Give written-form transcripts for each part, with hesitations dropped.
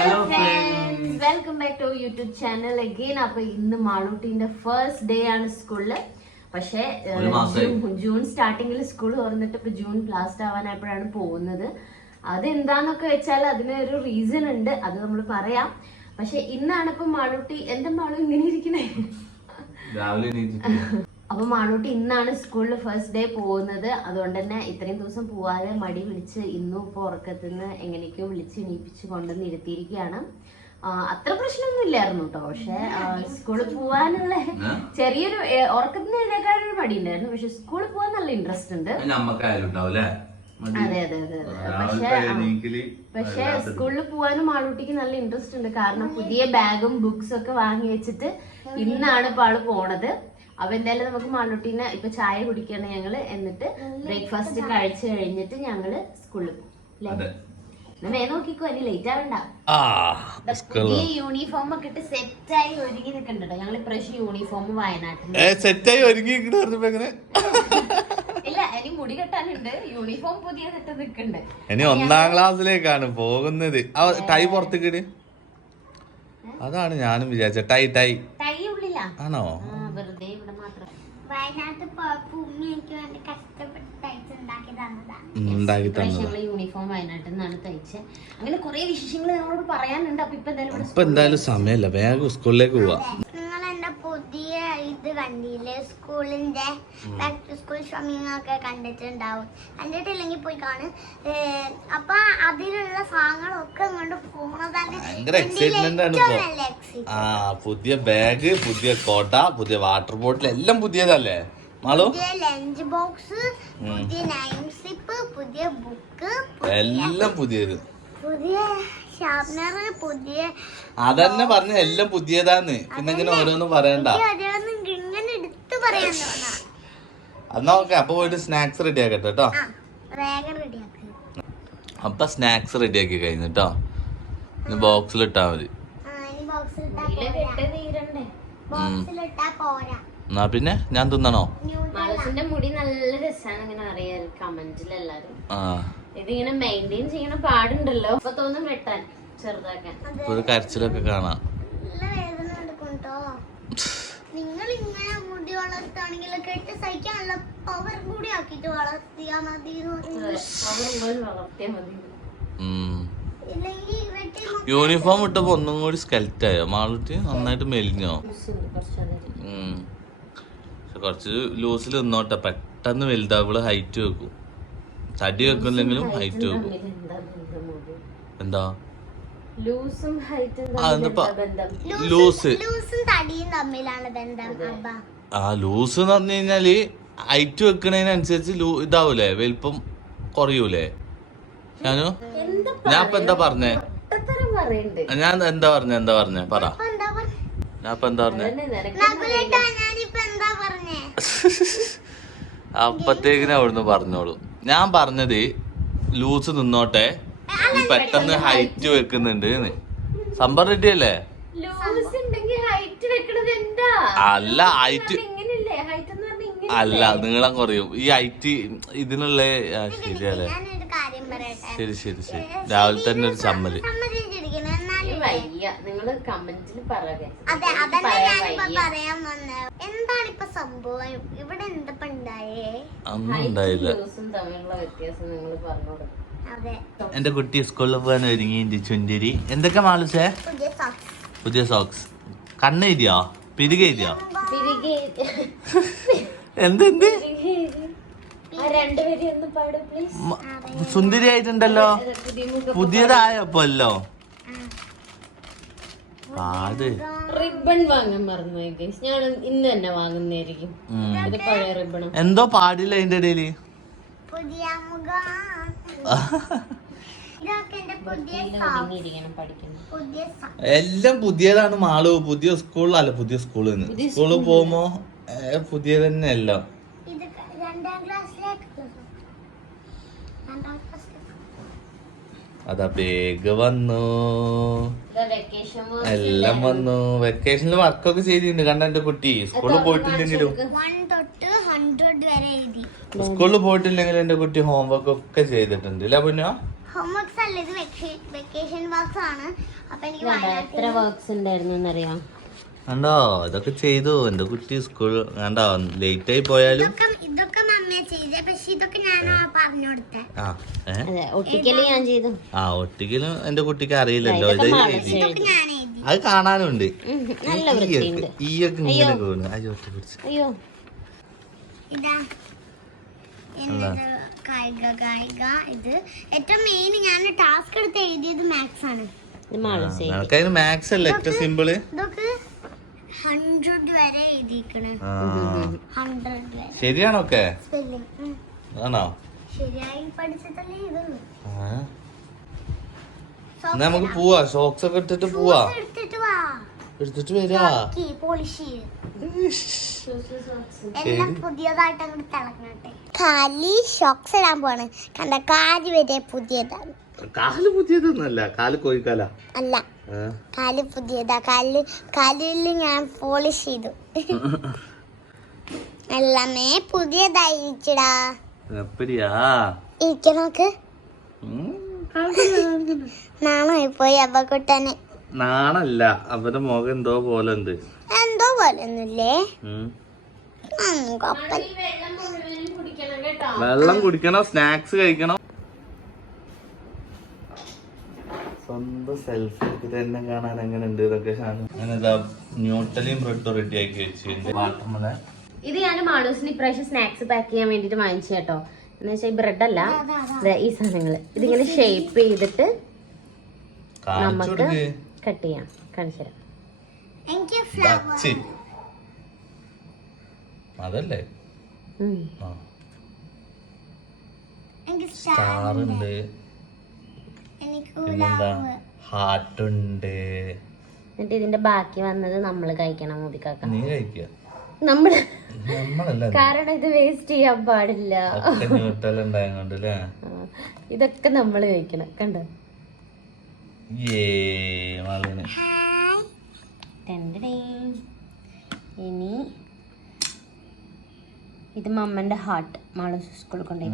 Hello friends, welcome back to YouTube channel again. അപ്പൊ ഇന്ന് മാളൂട്ടിന്റെ first day ആണ് സ്കൂളില്. പക്ഷെ ജൂൺ സ്റ്റാർട്ടിങ്ങിൽ സ്കൂൾ തുറന്നിട്ട് ഇപ്പൊ ജൂൺ ലാസ്റ്റ് ആവാനായപ്പോഴാണ് പോകുന്നത്. അതെന്താന്നൊക്കെ വെച്ചാൽ അതിനൊരു റീസൺ ഉണ്ട്, അത് നമ്മൾ പറയാം. പക്ഷെ ഇന്നാണ് ഇപ്പൊ മാളൂട്ടി, എന്താ മാളു ഇങ്ങനെ ഇരിക്കണേ? അപ്പൊ മാളൂട്ടി ഇന്നാണ് സ്കൂളിൽ ഫസ്റ്റ് ഡേ പോകുന്നത്. അതുകൊണ്ട് തന്നെ ഇത്രയും ദിവസം പോവാതെ മടി വിളിച്ച് ഇന്നും ഇപ്പൊ ഉറക്കത്തിന്ന് എങ്ങനെയൊക്കെയോ വിളിച്ച് എണീപ്പിച്ച് കൊണ്ടുവന്ന് ഇരുത്തിയിരിക്കുകയാണ്. അത്ര പ്രശ്നമൊന്നും ഇല്ലായിരുന്നു കേട്ടോ. പക്ഷെ സ്കൂളിൽ പോവാനുള്ള ചെറിയൊരു ഉറക്കത്തിന് എഴുന്നേക്കാനൊരു മടി ഉണ്ടായിരുന്നു. പക്ഷെ സ്കൂളിൽ പോകാൻ നല്ല ഇൻട്രസ്റ്റ് ഉണ്ട്. അതെ അതെ അതെ. പക്ഷെ സ്കൂളിൽ പോവാനും മാളൂട്ടിക്ക് നല്ല ഇൻട്രസ്റ്റ് ഉണ്ട്. കാരണം പുതിയ ബാഗും ബുക്സ് ഒക്കെ വാങ്ങി വെച്ചിട്ട് ഇന്നാണ് ഇപ്പൊ ആള് പോണത്. അപ്പൊ എന്തായാലും നമുക്ക് മാളൂട്ടീനെ ഇപ്പൊ ചായ കുടിക്കണം ഞങ്ങള്. എന്നിട്ട് ബ്രേക്ക്ഫാസ്റ്റ് കഴിച്ചു കഴിഞ്ഞിട്ട് ഞങ്ങള് സ്കൂളിൽ പോകും. നോക്കിക്കോ, ഇനി ലേറ്റ് ആവണ്ട. പുതിയ യൂണിഫോം ഒക്കെ ഇട്ട് സെറ്റായി ഒരുങ്ങി നിക്കണ്ടോ. ഞങ്ങൾ ഇപ്രാവശ്യം യൂണിഫോം വയനാട്ടിൽ സെറ്റായി ഒരുങ്ങി. ഇല്ല, ഇനി മുടി കെട്ടാനുണ്ട്. യൂണിഫോം പുതിയ ഇട്ട് നിക്കണ്ട്. ഇനി 1ാം ക്ലാസ്സിലേക്കാണ് പോകുന്നത്. ടൈ പുറത്തേക്കിട്. അതാണ് ഞാനും വിചാരിച്ച ടൈ ടൈ ടൈ ഉള്ളിലാ ആണോ? വെറുതെ ഇവിടെ മാത്രം യൂണിഫോം വയനാട്ടിൽ നിന്നാണ് തയ്ച്ചത്. അങ്ങനെ കുറെ വിശേഷങ്ങൾ ഞങ്ങളോട് പറയാനുണ്ട്. അപ്പൊ ഇപ്പൊ എന്തായാലും സമയമില്ല, വേഗം സ്കൂളിലേക്ക് പോവാ. നിങ്ങൾ എന്റെ പുതിയ ഇത് കണ്ടില്ലേ, സ്കൂളിന്റെ ബാക്ക് ടു സ്കൂൾ ഷോപ്പിംഗ് ഒക്കെ കണ്ടിട്ടുണ്ടാവും. കണ്ടിട്ടില്ലെങ്കിൽ പോയി കാണും. അപ്പൊ അതിലുള്ള സാധനങ്ങളൊക്കെ കൊണ്ട് പോണതാണ് പുതിയ ബാഗ്, പുതിയ കോട്ട, പുതിയ വാട്ടർ ബോട്ടിൽ എല്ലാം പുതിയതല്ലേ മാളു? പുതിയ ലഞ്ച് ബോക്സ്, പുതിയ നൈം സ്ലിപ്പ്, പുതിയ ബുക്ക്, എല്ലാം പുതിയത്. പുതിയ ഷാർപ്നർ, പുതിയ അതന്നെ പറഞ്ഞ എല്ലാം പുതിയതാന്ന്. പിന്നെ ഇങ്ങനെ ഓരോന്നും പറയണ്ട. ഇങ്ങനെ എടുത്തു പറയാൻ തോന്നാ. എന്നാ ഓക്കെ, അപ്പൊ പോയിട്ട് സ്നാക്സ് റെഡി ആക്കട്ടെ കേട്ടോ. അപ്പൊ സ്നാക്സ് റെഡി ആക്കി കഴിഞ്ഞിട്ടോ ബോക്സിൽ ഇട്ടാ മതി. എന്നാ പിന്നെ ഞാൻ തിന്നണോ? മാളൂസിന്റെ മുടി നല്ല രസാണ്. ഇങ്ങനെ അറിയാം കമന്റിൽ എല്ലാരും. ഇതിങ്ങനെ മെയിൻറ്റെയിൻ ചെയ്യണ പാടുണ്ടല്ലോ. അപ്പൊ തോന്നും വെട്ടാൻ, ചെറുതാക്കാൻ. ഒരു കരച്ചിലൊക്കെ കാണാം. നിങ്ങൾ ഇങ്ങനെ മുടി വളർത്തുകയാണെങ്കിൽ കേട്ട് സഹിക്കാനുള്ള പവർ കൂടി ആക്കിട്ട് വളർത്തിയാ മതി. യൂണിഫോം ഇട്ടപ്പോ ഒന്നും കൂടി സ്കെൽറ്റായോ മാളൂട്ടി? നന്നായിട്ട് മെലിഞ്ഞോ? കുറച്ച് ലൂസിൽ നിന്നോട്ടെ, പെട്ടെന്ന് വലുതാവുമ്പോൾ ഹൈറ്റ് വെക്കും. തടി വെക്കില്ലെങ്കിലും ഹൈറ്റ് വെക്കും. എന്താ ലൂസ്? ലൂസ് എന്ന് പറഞ്ഞു കഴിഞ്ഞാല് ഹൈറ്റ് വെക്കണതിനനുസരിച്ച് ഇതാവൂലേ, വലിപ്പം കുറയൂലേ? ഞാൻ ഇപ്പൊ എന്താ പറഞ്ഞേ? ഞാൻ എന്താ പറഞ്ഞേ പറ. ഞാൻ ഇപ്പൊ എന്താ പറഞ്ഞേ? അപ്പത്തേക്കിനും അവിടുന്ന് പറഞ്ഞോളൂ. ഞാൻ പറഞ്ഞത് ലൂസ് നിന്നോട്ടെ, പെട്ടെന്ന് ഹൈറ്റ് വെക്കുന്നുണ്ട്. സംഭവം റെഡി അല്ലേ? അല്ല ഹൈറ്റ് അല്ല, നീളം കുറയും. ഈ ഹൈറ്റ് ഇതിനുള്ള ശരിയല്ലേ? ശരി ശരി ശരി. രാവിലെ തന്നെ ഒരു ചമ്മല്. ഒന്നും ഉണ്ടായില്ല. എന്റെ കുട്ടി സ്കൂളിൽ പോകാൻ ഒരുങ്ങി ചുന്തിരി. എന്തൊക്കെ മാളുസേ? പുതിയ സോക്സ്. കണ്ണെഴുതിയോ? പിരിക എഴുതിയോ? എന്തെന്ത് സുന്ദരി ആയിട്ടുണ്ടല്ലോ. പുതിയതായപ്പോല്ലോ പാട്. റിബൺ വാങ്ങാൻ മറന്നു. ഞാൻ ഇന്ന് തന്നെ വാങ്ങുന്നതായിരിക്കും. പഴയ റിബൺ എന്തോ പാടില്ല അതിന്റെ ഇടയില്. എല്ലാം പുതിയതാണ് മാളു. പുതിയ സ്കൂളിലല്ല, പുതിയ സ്കൂളിൽ സ്കൂളിൽ പോകുമ്പോ പുതിയ തന്നെ എല്ലാം. അതാ ബാഗ് വന്നു, എല്ലാം വന്നു. വെക്കേഷനിൽ വർക്കൊക്കെ ചെയ്തിട്ടുണ്ട്. കണ്ട എന്റെ കുട്ടി സ്കൂളിൽ പോയിട്ടില്ലെങ്കിലും എന്റെ കുട്ടി ഹോംവർക്ക് ഒക്കെ ചെയ്തിട്ടുണ്ട്. ഇല്ല പിന്നെ ഹോംവർക്സ് അല്ല, ഇത് വെക്കേഷൻ വർക്ക്സ് ആണ്. അപ്പൊ എനിക്ക് എത്ര വർക്ക്സ് ഉണ്ടായിരുന്നു എന്നറിയാം. കണ്ടോ ഇതൊക്കെ ചെയ്തു എന്റെ കുട്ടി സ്കൂൾ കണ്ടോ ലേറ്റ് ആയി പോയാലും ഇതൊക്കെ മമ്മിയെ ചെയ്തേ, പക്ഷെ ഇതൊക്കെ ഞാൻ പറഞ്ഞു കൊടുത്തേ. അതെ, ഒട്ടിക്കല് ഞാൻ ചെയ്തു. ഒട്ടിക്കലും എന്റെ കുട്ടിക്ക് അറിയില്ലല്ലോ ഇത് എഴുതി. ഞാൻ എഴുതി. അത് കാണാനുണ്ട്. നല്ല വൃത്തിയുണ്ട്. ഈയൊക്കെ ഇങ്ങനെ പോകുന്നു. അയ്യോ ഒട്ടി പിടിച്ച്. അയ്യോ ഇതാ എന്ത് കായിക ഇത് ഏറ്റവും മെയിൻ ഞാൻ ടാസ്ക് എടുത്ത് എഴുതിയത് മാത്സ് ആണ്. നിനക്കതിന് മാത്സ് അല്ലേ ഏറ്റവും സിമ്പിള്. ഇതൊക്കെ 100 വരെ എഴുതിക്കണ്. 100 വരെ ശരിയാണോക്കെ സ്പെല്ലിംഗ് ആണോ? ശരിയായി പഠിച്ചിട്ടല്ലേ ഇതുള്ളൂ. എന്നാ നമുക്ക് പോവാ. ഷോക്സ് ഒക്കെ ഇട്ടിട്ട് പോവാ. എടുത്തിട്ട് വാ, എടുത്തിട്ട് വരാ. പോളിഷ് എല്ലാം പുതിയതായിട്ട് അങ്ങോട്ട് തിളങ്ങട്ടെ. കാലി ഷോക്സ് ഇടാൻ പോണ്. കണ്ട കാല് വരെ പുതിയതാണ്. കാല് പുതിയതൊന്നല്ല, കാല് കോഴിക്കാല അല്ല, കാല് പുതിയതാ. കാലിൽ ഞാൻ പോളിഷ് ചെയ്തു. എല്ലാമേ പുതിയതായിരിക്കടാ. ഇരിക്കണോക്ക് നാണായി പോയി അബക്കുട്ടന്. നാണല്ല, അവന്റെ മുഖം എന്തോ പോലെ ഉണ്ട്. എന്തോ പോലെ ഒന്നുമില്ലേ. വെള്ളം കുടിക്കണം, സ്നാക്സ് കഴിക്കണം. സ്വന്തം സെൽഫി തന്നെ കാണാൻ എങ്ങനെ ഉണ്ട് ഇതൊക്കെ. ഞാനിതാ ന്യൂട്ടലിയും ബ്രെഡും റെഡി ആക്കി വെച്ചിട്ടുണ്ട്. വാട്ടർമെലൻ ഇത് ഞാൻ മാളൂസിന് ഇപ്രാവശ്യം സ്നാക്സ് പാക്ക് ചെയ്യാൻ വേണ്ടിട്ട് വാങ്ങിച്ചു കേട്ടോ. എന്ന് വെച്ചാൽ ബ്രെഡ് അല്ല, ഈ സാധനങ്ങള് ഇതിങ്ങനെ ഷേപ്പ് ചെയ്തിട്ട് നമുക്ക് കട്ട് ചെയ്യാം. കാണിച്ചു തരാം. അതല്ലേ സ്റ്റാർ ഉണ്ട്, പിന്നെന്താ ഹാർട്ട് ഉണ്ട്. എന്നിട്ട് ഇതിന്റെ ബാക്കി വന്നത് നമ്മള് കഴിക്കണം. മോദിക്കാക്ക നീ കഴിക്കുക, നമ്മളല്ല, കാരണം ഇത് വേസ്റ്റ് ചെയ്യാൻ പാടില്ല. ന്യൂട്ടലുണ്ടായതുകൊണ്ടല്ലേ ഇതൊക്കെ നമ്മള് കഴിക്കണം. കണ്ടോ? ഇനി ഇത് മമ്മന്റെ ഹാർട്ട്. മാളു സ്കൂളിൽ കൊണ്ടുപോയി.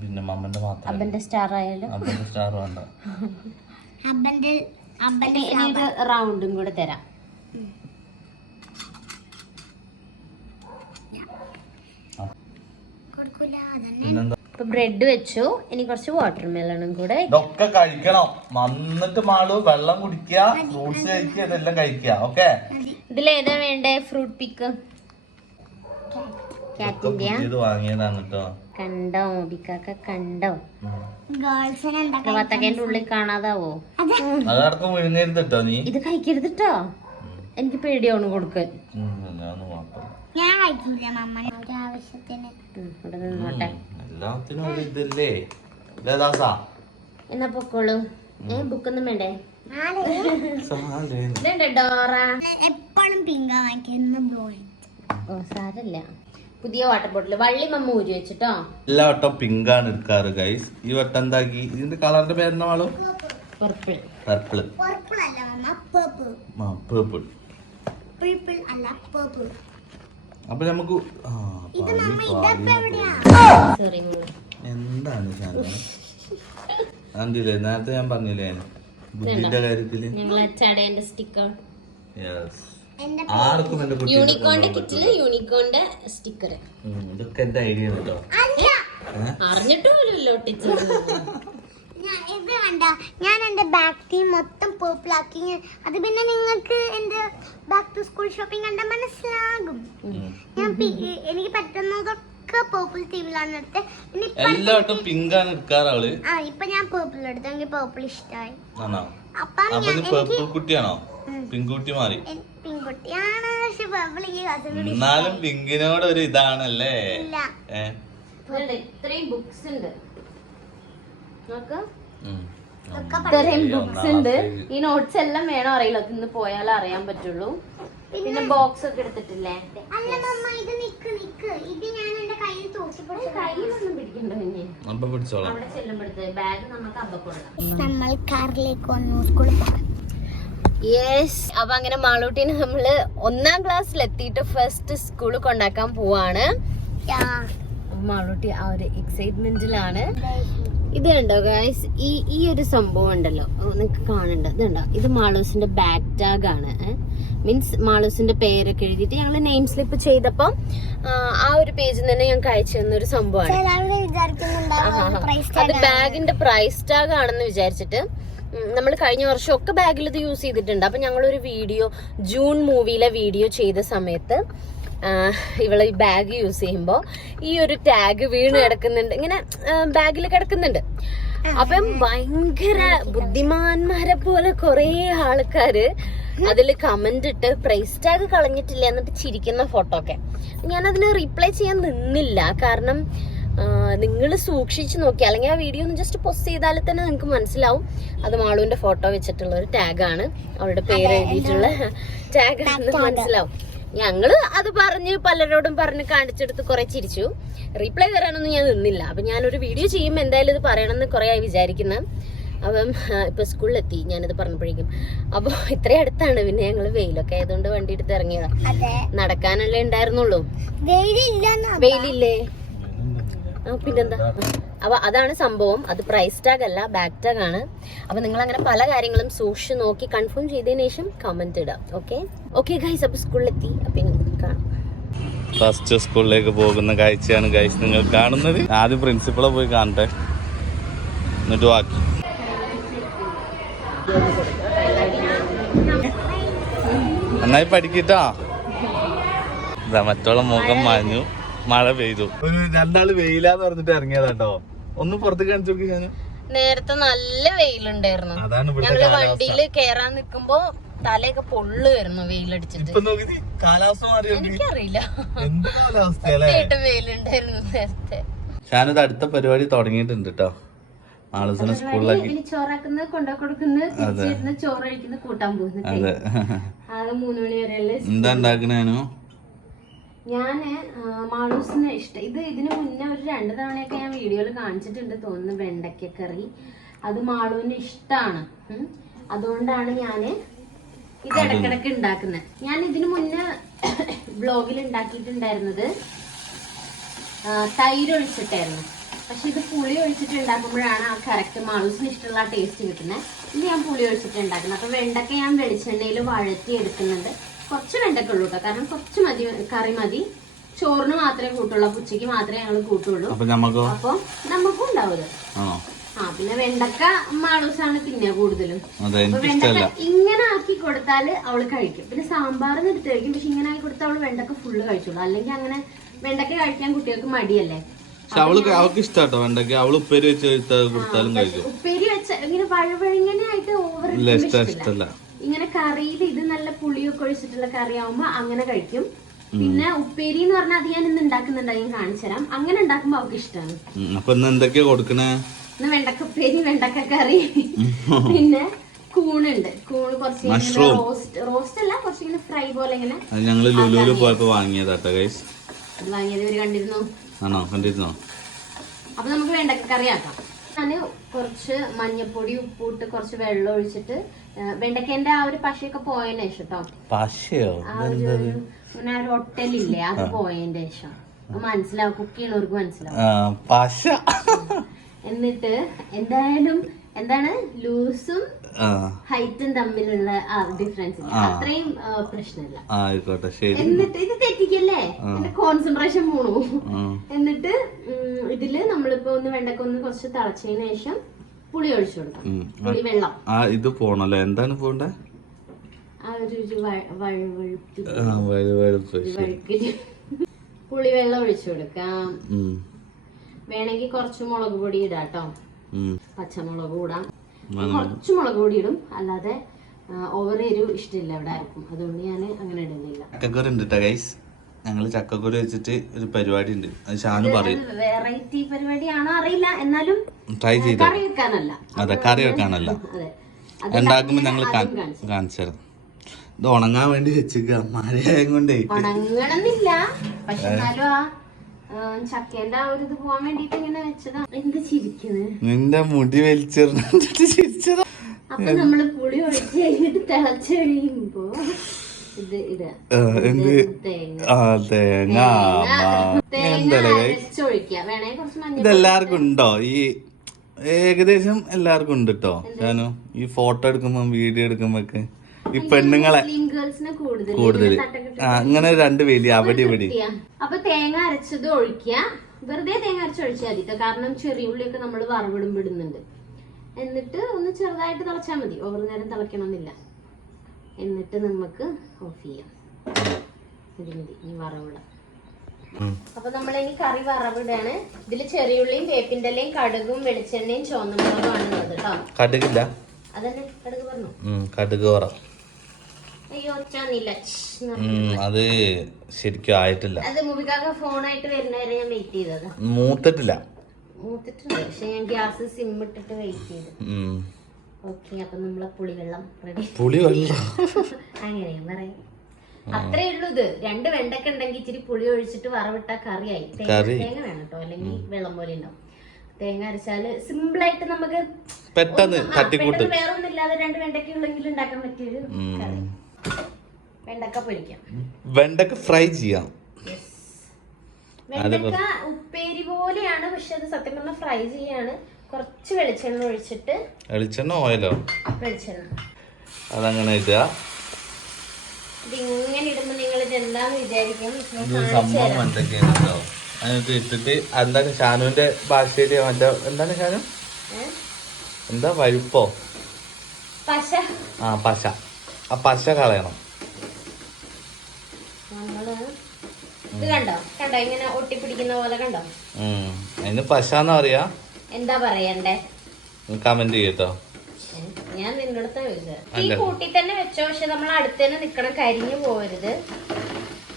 പിന്നെ മമ്മന്റെ മാത്രം. അബന്റെ സ്റ്റാർ ആയാലും അബന്റെ സ്റ്റാർ വേണ്ട. ഇനി ഒരു റൗണ്ടും കൂടെ തരാം. ഇപ്പൊ ബ്രെഡ് വെച്ചു. ഇനി കുറച്ച് വാട്ടർ മെലണും കൂടെ. ഇതൊക്കെ കഴിക്കണം. വന്നിട്ട് മാളു വെള്ളം കുടിക്കുക, ഫ്രൂട്ട്സ് കഴിക്കുക, ഇതെല്ലാം കഴിക്കുക. ഓക്കെ, ഇതിലേതാ വേണ്ടേ? ഫ്രൂട്ട് പിക്ക് വാങ്ങിയതാണ് കേട്ടോ. കണ്ടോ മോബിക്കാക്ക? കണ്ടോ? ഗേൾസിനെ വത്തക്കേന്റെ ഉള്ളിൽ കാണാതാവോ? അതടക്കം വിഴുങ്ങരുത് കേട്ടോ നീ. ഇത് കഴിക്കരുത് കേട്ടോ, എനിക്ക് പേടിയാണ് കൊടുക്കാൻ. ഞാൻ കഴിക്കില്ല മമ്മ, ഒരു ആവശ്യത്തിന്. ഇവിടെ നിന്നോട്ടെ. എല്ലാത്തിനും ഒരു ഇതല്ലേ. എന്നാ പൊക്കോളൂ. ബുക്കൊന്നും വേണ്ടേ? എപ്പോഴും പിങ്കാ വാങ്ങിക്കുന്ന ബ്ലോയി. ഓ സാരല്ല. പുതിയ വാട്ടർ ബോട്ടിൽ വള്ളി മമ്മ ഊരി വെച്ചിട്ടോ. എല്ലാ വട്ടം പിങ്ക് ആണ് എടുക്കാറ് ഗൈസ്. ഈ വട്ടം എന്താക്കി? ഇതിന്റെ കളറിന്റെ പേരെന്താ മാളു? പർപ്പിൾ. പർപ്പിൾ അല്ല മമ്മ, പേർപ്പിൾ. പേർപ്പിൾ. പേർപ്പിൾ അല്ല, പേർപ്പിൾ. അപ്പൊ നമുക്ക് ഇത് മമ്മ ഇതെപ്പോ എവിടെയാ? സോറി എന്താണ് കണ്ടില്ലേ? നേരത്തെ ഞാൻ പറഞ്ഞില്ലേ ബുദ്ധിന്റെ കാര്യത്തില്. ഞങ്ങളെ ചടേന്റെ സ്റ്റിക്കർ. ആർക്കും എന്റെ കുട്ടി യൂണിക്കോണിന്റെ കിറ്റില് യൂണിക്കോണിന്റെ സ്റ്റിക്കർ. ഇതൊക്കെ എന്റെ ഐഡിയ കേട്ടോ. അറിഞ്ഞിട്ട് പോലും ഒട്ടിച്ചത്. ഇത് കണ്ട, ഞാൻ എന്റെ ബാക്ക് ടീം മൊത്തം പേർപ്പിൾ ആക്കി. അത് പിന്നെ നിങ്ങൾക്ക് എന്റെ ബാക്ക് ടു സ്കൂൾ ഷോപ്പിംഗ് കണ്ടാൽ മനസ്സിലാകും. ഞാൻ എനിക്ക് പറ്റുന്നതൊക്കെ പേർപ്പിൾ തീമിലാണ് എടുത്തത്. എല്ലാവട്ടും പിങ്ക് ആണ് എടുക്കാറാള്. ഇപ്പൊ ഞാൻ പേർപ്പിൾ എടുത്തു. എനിക്ക് പേർപ്പിൾ ഇഷ്ടമായി. പേർപ്പിൾ കുട്ടിയാണോ? പിങ്ക് കുട്ടി മാറി. പിങ്കുട്ടിയാണ്, പക്ഷെ പേർപ്പിൾ എന്നാലും പിങ്കിനോട് ഒരു ഇതാണല്ലേ. ഇത്രയും ബുക്സ് ഉണ്ട്. ഇത്രയും ബുക്സ് ഉണ്ട്. ഈ നോട്ട്സ് എല്ലാം വേണോ അറിയില്ല, ഇന്ന് പോയാലേ അറിയാൻ പറ്റുള്ളൂ. പിന്നെ ബോക്സ് ഒക്കെ എടുത്തിട്ടില്ലേ? കയ്യിലൊന്നും പിടിക്കണ്ടോ? അവിടെ ചെല്ലുമ്പോഴത്തെ ബാഗ് നമുക്ക് അബക്കൊള്ളാം. നമ്മൾ കാറിലേക്ക് വന്നു സ്കൂളിൽ പോകാം. യെസ്. അപ്പൊ അങ്ങനെ മാളൂട്ടിനെ നമ്മള് 1ാം ക്ലാസ്സിൽ എത്തിയിട്ട് ഫസ്റ്റ് സ്കൂളിൽ കൊണ്ടാക്കാൻ പോവാണ്. മാളൂട്ടി ആ ഒരു എക്സൈറ്റ്മെന്റിലാണ്. ഇത് കണ്ടോ ഗൈസ്, ഈ ഒരു സംഭവം ഉണ്ടല്ലോ നിങ്ങക്ക് കാണണ്ട, ഇത് കണ്ടോ, ഇത് മാളൂസിന്റെ ബാക്ക് ടാഗ് ആണ്. മീൻസ് മാളൂസിന്റെ പേരൊക്കെ എഴുതിയിട്ട് ഞങ്ങള് നെയിം സ്ലിപ്പ് ചെയ്തപ്പം ആ ഒരു പേജിൽ തന്നെ ഞങ്ങൾക്ക് അയച്ചു തന്ന ഒരു സംഭവമാണ്. അത് ബാഗിന്റെ പ്രൈസ് ടാഗ് ആണെന്ന് വിചാരിച്ചിട്ട് നമ്മൾ കഴിഞ്ഞ വർഷമൊക്കെ ബാഗിൽ ഇത് യൂസ് ചെയ്തിട്ടുണ്ട്. അപ്പൊ ഞങ്ങളൊരു വീഡിയോ, ജൂൺ മൂവിയിലെ വീഡിയോ ചെയ്ത സമയത്ത് ഇവളെ ഈ ബാഗ് യൂസ് ചെയ്യുമ്പോ ഈ ഒരു ടാഗ് വീണ് കിടക്കുന്നുണ്ട്, ഇങ്ങനെ ബാഗിൽ കിടക്കുന്നുണ്ട്. അപ്പം ഭയങ്കര ബുദ്ധിമാന്മാരെ പോലെ കുറെ ആൾക്കാര് അതില് കമന്റ് ഇട്ട് പ്രൈസ് ടാഗ് കളഞ്ഞിട്ടില്ല എന്നിട്ട് ചിരിക്കുന്ന ഫോട്ടോ ഒക്കെ. ഞാൻ അതിന് റിപ്ലൈ ചെയ്യാൻ നിന്നില്ല, കാരണം നിങ്ങൾ സൂക്ഷിച്ചു നോക്കി, അല്ലെങ്കിൽ ആ വീഡിയോ ഒന്ന് ജസ്റ്റ് പോസ്റ്റ് ചെയ്താൽ തന്നെ നിങ്ങൾക്ക് മനസ്സിലാവും അത് മാളുവിന്റെ ഫോട്ടോ വെച്ചിട്ടുള്ള ഒരു ടാഗാണ്, അവളുടെ പേര് എഴുതിയിട്ടുള്ള ടാഗാണെന്ന് മനസ്സിലാവും. ഞങ്ങള് അത് പറഞ്ഞ് പലരോടും പറഞ്ഞ് കാണിച്ചെടുത്ത് കുറെ ചിരിച്ചു. റീപ്ലൈ തരാനൊന്നും ഞാൻ നിന്നില്ല. അപ്പൊ ഞാനൊരു വീഡിയോ ചെയ്യുമ്പോൾ എന്തായാലും ഇത് പറയണമെന്ന് കുറെ ആയി വിചാരിക്കുന്ന. അപ്പം ഇപ്പൊ സ്കൂളിലെത്തി ഞാനിത് പറഞ്ഞപ്പോഴേക്കും. അപ്പൊ ഇത്രയും അടുത്താണ്, പിന്നെ ഞങ്ങള് വെയിലൊക്കെ ആയതുകൊണ്ട് വണ്ടി എടുത്ത് ഇറങ്ങിയതാ. നടക്കാനല്ലേ ഉണ്ടായിരുന്നുള്ളൂ, വെയിലില്ലേ? പിന്നെന്താ. അപ്പൊ അതാണ് സംഭവം. അത് പ്രൈസ് ടാഗ് അല്ല, ബാക്ക് ടാഗ് ആണ്. അപ്പൊ നിങ്ങൾ അങ്ങനെ പല കാര്യങ്ങളും സൂക്ഷിച്ച് നോക്കി കൺഫേം ചെയ്തതിനു ശേഷം കമന്റ് ഇടാം. ഓക്കെ ഗൈസ്, അപ്പൊ സ്കൂളിലെത്തി. അപ്പൊ കാണാം. ഫസ്റ്റ് സ്കൂളിലേക്ക് പോകുന്ന കാഴ്ചയാണ് ഗൈസ് നിങ്ങൾ കാണുന്നത്. ആദ്യം പ്രിൻസിപ്പളെ പോയി കാണട്ടെ, എന്നിട്ട് ബാക്കി. നന്നായി പഠിക്കട്ടോ. മറ്റുള്ള മുഖം മാഞ്ഞു, മഴ പെയ്തു. ഒരു രണ്ടാള് വെയിലാന്ന് പറഞ്ഞിട്ട് ഇറങ്ങിയതാട്ടോ. ഒന്ന് പുറത്ത് കാണിച്ചു നോക്കി. ഞാൻ നേരത്തെ നല്ല വെയിലുണ്ടായിരുന്നു. ഞങ്ങള് വണ്ടിയില് കേറാൻ നിക്കുമ്പോ തലയൊക്കെ പൊള്ളുമായിരുന്നു വെയിലടിച്ചിട്ട്. കാലാവസ്ഥ മാറിയോ? എനിക്കറിയില്ല, എന്ത് കാലാവസ്ഥയല്ലേ. വെയിലുണ്ടായിരുന്നു നേരത്തെ. ഞാനത് അടുത്ത പരിപാടി തുടങ്ങിയിട്ടുണ്ട് കേട്ടോ. ആളുസിനെ സ്കൂളിലാക്കി ചോറാക്കുന്നത്, കൊണ്ടുകൊടുക്കുന്ന, ചോറ് കഴിക്കുന്ന, കൂട്ടാൻ പോകുന്നത്. അത് 3 മണി വരെയല്ലേ. എന്താ ഉണ്ടാക്കണേനു? ഞാന് മാളൂസിന് ഇഷ്ടം ഇത്. ഇതിന് മുന്നേ ഒരു 2 തവണയൊക്കെ ഞാൻ വീഡിയോയിൽ കാണിച്ചിട്ടുണ്ട് തോന്നുന്നു, വെണ്ടയ്ക്ക കറി. അത് മാളൂന് ഇഷ്ടമാണ്. അതുകൊണ്ടാണ് ഞാന് ഇത് ഇടക്കിടക്ക് ഉണ്ടാക്കുന്നത്. ഞാൻ ഇതിനു മുന്നേ ബ്ലോഗിൽ ഉണ്ടാക്കിയിട്ടുണ്ടായിരുന്നത് തൈര് ഒഴിച്ചിട്ടായിരുന്നു. പക്ഷെ ഇത് പുളി ഒഴിച്ചിട്ട് ഉണ്ടാക്കുമ്പോഴാണ് ആ കറക്റ്റ് മാളൂസിന് ഇഷ്ടമുള്ള ആ ടേസ്റ്റ് കിട്ടുന്നത്. ഇത് ഞാൻ പുളി ഒഴിച്ചിട്ട് ഉണ്ടാക്കുന്നത്. അപ്പൊ വെണ്ടയ്ക്ക ഞാൻ വെളിച്ചെണ്ണയിൽ വഴറ്റി എടുക്കുന്നുണ്ട്. കുറച്ച് വെണ്ടയ്ക്ക ഉള്ളൂ കേട്ടോ, കാരണം കുറച്ച് മതി, കറി മതി. ചോറിന് മാത്രമേ കൂട്ടുള്ളൂ, ഉച്ചയ്ക്ക് മാത്രമേ ഞങ്ങൾ കൂട്ടുള്ളൂ. അപ്പൊ നമുക്കും ഉണ്ടാവും. പിന്നെ വെണ്ടക്ക മാളൂസാണ് തിന്നുക കൂടുതലും. വെണ്ടക്ക ഇങ്ങനെ ആക്കി കൊടുത്താല് അവള് കഴിക്കും. പിന്നെ സാമ്പാറിന് എടുത്ത് കഴിക്കും. പക്ഷെ ഇങ്ങനെ ആക്കി കൊടുത്താൽ അവള് വെണ്ടക്ക ഫുള്ള് കഴിച്ചോളൂ. അല്ലെങ്കിൽ അങ്ങനെ വെണ്ടക്ക കഴിക്കാൻ കുട്ടികൾക്ക് മടിയല്ലേ. അവൾക്ക് ഇഷ്ടാട്ടോ വെണ്ടക്ക. അവള് ഉപ്പേരി വെച്ച് കൊടുത്താലും കഴിക്കും. ഉപ്പേരി വെച്ച ഇങ്ങനെ വഴുവഴിങ്ങനെ ആയിട്ട് ഓവർ ഇഷ്ടമല്ല. ഇങ്ങനെ കറിയിൽ ഇത് നല്ല പുളിയൊക്കെ ഒഴിച്ചിട്ടുള്ള കറി ആവുമ്പോ അങ്ങനെ കഴിക്കും. പിന്നെ ഉപ്പേരി എന്ന് പറഞ്ഞാൽ അത് ഞാൻ ഇന്ന് ഉണ്ടാക്കുന്നുണ്ടായി, കാണിച്ചു തരാം. അങ്ങനെ ഉണ്ടാക്കുമ്പോ അവർക്ക് ഇഷ്ടമാണ്. അപ്പൊ എന്തൊക്കെയാ കൊടുക്കണേ? ഇന്ന് വെണ്ടക്ക ഉപ്പേരി, വെണ്ടക്ക കറി, പിന്നെ കൂണുണ്ട്. കൂണ് കുറച്ച് റോസ്റ്റ് അല്ല, കുറച്ചിങ്ങനെ ഫ്രൈ പോലെ ഇങ്ങനെ. ഞങ്ങള് ലുലുവില് പോയപ്പോ വാങ്ങിയതാട്ടോ ഗൈസ്. അത് വാങ്ങിയത് ഇവര് കണ്ടിരുന്നോ? ആണോ? കണ്ടിരുന്നോ? അപ്പൊ നമുക്ക് വെണ്ടക്ക കറി ആക്കാം. ഞാന് കുറച്ച് മഞ്ഞപ്പൊടി, ഉപ്പിട്ട് കുറച്ച് വെള്ളം ഒഴിച്ചിട്ട് വെണ്ടക്കേന്റെ ആ ഒരു പശയൊക്കെ പോയതിന് ശേഷം കേട്ടോ. ആ ഒരു ഒട്ടലില്ലേ, അത് പോയതിന്റെ ശേഷം മനസ്സിലാവും, കുക്ക് ചെയ്യണവർക്ക് മനസ്സിലാവും. എന്നിട്ട് എന്തായാലും എന്താണ് ലൂസും ഹൈറ്റും തമ്മിലുള്ള ഡിഫറൻസ് അത്രയും പ്രശ്നമില്ല. എന്നിട്ട് ഇത് തെറ്റിക്കല്ലേ, എന്റെ കോൺസെൻട്രേഷൻ പോണു. എന്നിട്ട് ഇതില് നമ്മളിപ്പോ ഒന്ന് വെണ്ടക്ക ഒന്ന് കുറച്ച് തിളച്ചതിന് ശേഷം പുളി ഒഴിച്ചു കൊടുക്കാം. പുളി വെള്ളം ഇത് പോണല്ലേ, എന്താണ് പോണ്ടേ? ആ ഒരു പുളി വെള്ളം ഒഴിച്ചു കൊടുക്കാം. വേണമെങ്കിൽ കുറച്ച് മുളക് പൊടി ഇടാട്ടോ, പച്ചമുളക് ഇടാം. കുറച്ച് മുളക് പൊടി ഇടും, അല്ലാതെ ഓവർ എരിവ് ഇഷ്ടമില്ല ഇവിടെ ആർക്കും. അതുകൊണ്ട് ഞാൻ അങ്ങനെ ഇടുന്നില്ല. ചക്കക്കുരു ഉണ്ട് ഗൈസ്. ഞങ്ങള് ചക്കക്കുരു വെച്ചിട്ട് ഒരു പരിപാടി ഉണ്ട്, അത് ഷാനു പറയും. വെറൈറ്റി പരിപാടിയാണോ അറിയില്ല, എന്നാലും ട്രൈ ചെയ്ത് കറി വെക്കാനല്ല. അതെ, കറി വെക്കാനല്ല. ഉണ്ടാക്കുമ്പോ ഞങ്ങള് കാണിച്ചു തരാം. ഇത് ഉണങ്ങാൻ വേണ്ടി വെച്ചിക്ക, മഴയായത് കൊണ്ടേ. ഉണങ്ങണമെന്നില്ല, പക്ഷെ എന്നാലും ആ ചക്കേന്റെ ആ ഒരു ഇത് പോവാൻ വേണ്ടിട്ട് ഇങ്ങനെ വെച്ചതാ. എന്ത് ചിരിക്കുന്നത്? നിന്റെ മുടി വലിച്ചെറിഞ്ഞിട്ട് ചിരിച്ചതാ. അപ്പൊ നമ്മള് പുളി ഒഴിച്ച് കഴിഞ്ഞിട്ട് തിളച്ച് കഴിയുമ്പോ ഇത് എന്ത് തേങ്ങ ആ തേങ്ങ എന്തല്ലേ വേണേ കുറച്ച് മഞ്ഞൾ ഇതെല്ലാവർക്കും ഉണ്ടോ ഈ ഏകദേശം എല്ലാവർക്കും ഉണ്ട് കേട്ടോ ഞാനും ഈ ഫോട്ടോ എടുക്കുമ്പോ വീഡിയോ എടുക്കുമ്പോക്കെ ഈ പെണ്ണുങ്ങളെ ഗേൾസിനെ കൂടുതൽ കൂടുതൽ അങ്ങനെ രണ്ട് വേലി അവിടെ ഇവിടെ. അപ്പൊ തേങ്ങ അരച്ചത് ഒഴിക്കുക. വെറുതെ തേങ്ങ അരച്ച് ഒഴിച്ചാൽ മതി ട്ടോ. കാരണം ചെറിയ ഉള്ളിയൊക്കെ നമ്മൾ വറവിടുമ്പോ ഇടുന്നുണ്ട്. എന്നിട്ട് ഒന്ന് ചെറുതായിട്ട് തിളച്ചാൽ മതി, ഓവർ നേരം തിളക്കണമെന്നില്ല. എന്നിട്ട് നമുക്ക് ഓഫ് ചെയ്യാം. ഇത് മതി ഈ വറവിടാം. അപ്പൊ നമ്മളിനി കറി വറവിടാണ്. ഇതില് ചെറിയുള്ളിയും വേപ്പിന്റെ ഇലയും കടുകും വെളിച്ചെണ്ണയും ചുവന്നമുളകുമാണ് ഉള്ളത് കേട്ടോ. കടുകില്ല, അതന്നെ കടുക് പറഞ്ഞു. കടുക് വറ. അയ്യോ ഒച്ചാന്നില്ല, അത് ശരിക്കും ആയിട്ടില്ല. അത് മുബിക്കാക്ക ഫോണായിട്ട് വരുന്നവരെ ഞാൻ വെയിറ്റ് ചെയ്തതാ. മൂത്തിട്ടില്ല. മൂത്തിട്ടുണ്ട്, പക്ഷെ ഞാൻ ഗ്യാസ് സിം ഇട്ടിട്ട് വെയിറ്റ് ചെയ്തു. ഓക്കെ, അപ്പൊ നമ്മളെ പുളിവെള്ളം റെഡി. പുളിവെള്ളം അങ്ങനെയും പറയാം. അത്രേ ഉള്ളൂ. ഇത് 2 വെണ്ടക്ക ഉണ്ടെങ്കിൽ ഇച്ചിരി പുളി ഒഴിച്ചിട്ട് വറവിട്ട കറിയായി. തേങ്ങ വേണം കേട്ടോ, അല്ലെങ്കിൽ വെള്ളം പോലെ ഉണ്ടാവും. തേങ്ങ അരച്ചാല് സിമ്പിൾ ആയിട്ട് നമുക്ക് പെട്ടെന്ന് തട്ടിക്കൂട്ട് വേറെ ഒന്നും ഇല്ലാതെ 2 വെണ്ടക്ക ഉള്ളെങ്കിൽ ഉണ്ടാക്കാൻ പറ്റിയൊരു കറി. വെണ്ടക്ക പൊരിക്കാം, വെണ്ടക്ക ഫ്രൈ ചെയ്യാം. വെണ്ടക്ക ഉപ്പേരി പോലെയാണ്, പക്ഷെ അത് സത്യം പറഞ്ഞാൽ ഫ്രൈ ചെയ്യാണ്. കുറച്ച് വെളിച്ചെണ്ണ ഒഴിച്ചിട്ട്. വെളിച്ചെണ്ണ ഓയിലോ? വെളിച്ചെണ്ണ. അതങ്ങനെ ഇടുക. ഇതിങ്ങനെ ഇടുമ്പോ നിങ്ങൾ ഇത് എന്താന്ന് വിചാരിക്കും. സംഭവം എന്തൊക്കെയാണോ അതിനകത്ത് ഇട്ടിട്ട് എന്താണ് ഷാനുവിന്റെ ഭാഷയില് മറ്റേ എന്താണ് ഷാനു എന്താ വഴുപ്പോ? പശ. ആ പശ. ആ പശ കളയണം. നമ്മള് ഇത് കണ്ടോ കണ്ടോ ഇങ്ങനെ ഒട്ടിപ്പിടിക്കുന്ന പോലെ കണ്ടോ? അതിന് പശ എന്നാ പറയാ. എന്താ പറയണ്ടേ? കമന്റ് ചെയ്യട്ടോ. ഞാൻ നിന്നടുത്ത ചോദിച്ചത്. ഈ കൂട്ടി തന്നെ വെച്ചോ, പക്ഷെ നമ്മൾ അടുത്ത് തന്നെ നിക്കണം, കരിഞ്ഞു പോകരുത്.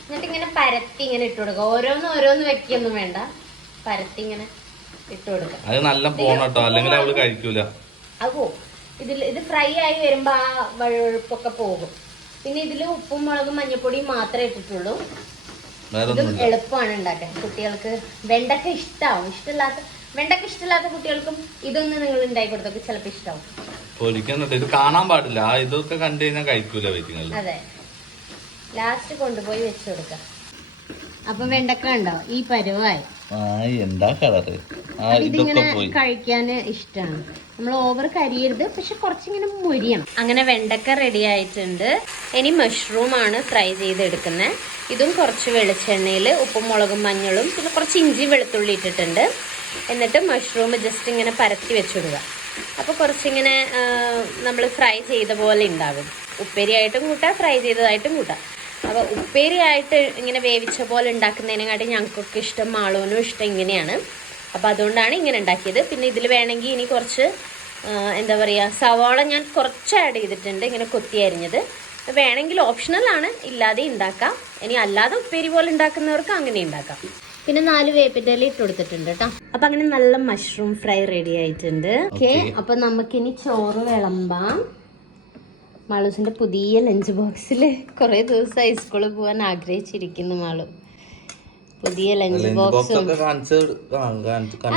എന്നിട്ട് ഇങ്ങനെ പരത്തി ഇങ്ങനെ ഇട്ട് കൊടുക്കുക. ഓരോന്ന് വെക്കൊന്നും വേണ്ട, പരത്തി ഇങ്ങനെ ഇട്ട് കൊടുക്കുക. അത് നല്ല പോണട്ടോ, അല്ലെങ്കിൽ അവള് കഴിക്കൂല. അത് പോകും. ഇത് ഫ്രൈ ആയി വരുമ്പോ ആ വഴുവഴുപ്പൊക്കെ പോകും. പിന്നെ ഇതില് ഉപ്പും മുളകും മഞ്ഞപ്പൊടിയും മാത്രമേ ഇട്ടിട്ടുള്ളൂ. ഇതും എളുപ്പമാണ് ഉണ്ടാക്കാൻ. കുട്ടികൾക്ക് വെണ്ടക്ക ഇഷ്ടാവും. വെണ്ടക്ക ഇഷ്ടമില്ലാത്ത കുട്ടികൾക്കും ഇതൊന്ന് നിങ്ങൾ ഉണ്ടാക്കി കൊടുത്തൊക്കെ ചിലപ്പോ ഇഷ്ടാവും. പൊരിക്കുന്നുണ്ട്, ഇത് കാണാൻ പാടില്ല. ഇതൊക്കെ കണ്ടു കഴിഞ്ഞാൽ കഴിക്കൂല വെച്ചിങ്ങൾ. അതെ, ലാസ്റ്റ് കൊണ്ടുപോയി വെച്ചു കൊടുക്കാം. അപ്പൊ വെണ്ടക്ക ഉണ്ടോ ഈ പരുവായി. എന്താ കളറ്. ഇതിങ്ങനെ കഴിക്കാൻ ഇഷ്ടമാണ്. നമ്മൾ ഓവർ കരിയരുത്, പക്ഷെ കുറച്ചിങ്ങനെ മൊരിയണം. അങ്ങനെ വെണ്ടക്ക റെഡി ആയിട്ടുണ്ട്. ഇനി മഷ്റൂം ആണ് ഫ്രൈ ചെയ്തെടുക്കുന്നത്. ഇതും കുറച്ച് വെളിച്ചെണ്ണയിൽ ഉപ്പും മുളകും മഞ്ഞളും പിന്നെ കുറച്ച് ഇഞ്ചി വെളുത്തുള്ളി ഇട്ടിട്ടുണ്ട്. എന്നിട്ട് മഷ്റൂം ജസ്റ്റ് ഇങ്ങനെ പരത്തി വെച്ചിടുക. അപ്പോൾ കുറച്ചിങ്ങനെ നമ്മൾ ഫ്രൈ ചെയ്ത പോലെ ഉണ്ടാകും. ഉപ്പേരി ആയിട്ടും കൂട്ടാം, ഫ്രൈ ചെയ്തതായിട്ടും കൂട്ടാം. അപ്പോൾ ഉപ്പേരി ആയിട്ട് ഇങ്ങനെ വേവിച്ച പോലെ ഉണ്ടാക്കുന്നതിനെക്കാട്ടി ഞങ്ങൾക്കൊക്കെ ഇഷ്ടം, മാളൂനും ഇഷ്ടം ഇങ്ങനെയാണ്. അപ്പോൾ അതുകൊണ്ടാണ് ഇങ്ങനെ ഉണ്ടാക്കിയത്. പിന്നെ ഇതിൽ വേണമെങ്കിൽ ഇനി കുറച്ച് എന്താ പറയുക, സവാള ഞാൻ കുറച്ച് ആഡ് ചെയ്തിട്ടുണ്ട്, ഇങ്ങനെ കൊത്തി അരിഞ്ഞത്. വേണമെങ്കിൽ ഓപ്ഷണലാണ്, ഇല്ലാതെ ഉണ്ടാക്കാം. ഇനി അല്ലാതെ ഉപ്പേരി പോലെ ഉണ്ടാക്കുന്നവർക്ക് അങ്ങനെ ഉണ്ടാക്കാം. പിന്നെ 4 വേപ്പിൻ്റെ ഇല ഇട്ട് കൊടുത്തിട്ടുണ്ട് കേട്ടോ. അപ്പൊ അങ്ങനെ നല്ല മഷ്റൂം ഫ്രൈ റെഡി ആയിട്ടുണ്ട്. ഓക്കെ, അപ്പൊ നമുക്കിനി ചോറ് വിളമ്പാം. മാളൂസിന്റെ പുതിയ ലഞ്ച് ബോക്സിൽ കുറെ ദിവസം ഹൈസ്കൂളിൽ പോകാൻ ആഗ്രഹിച്ചിരിക്കുന്നു മാളു. പുതിയ ലഞ്ച് ബോക്സും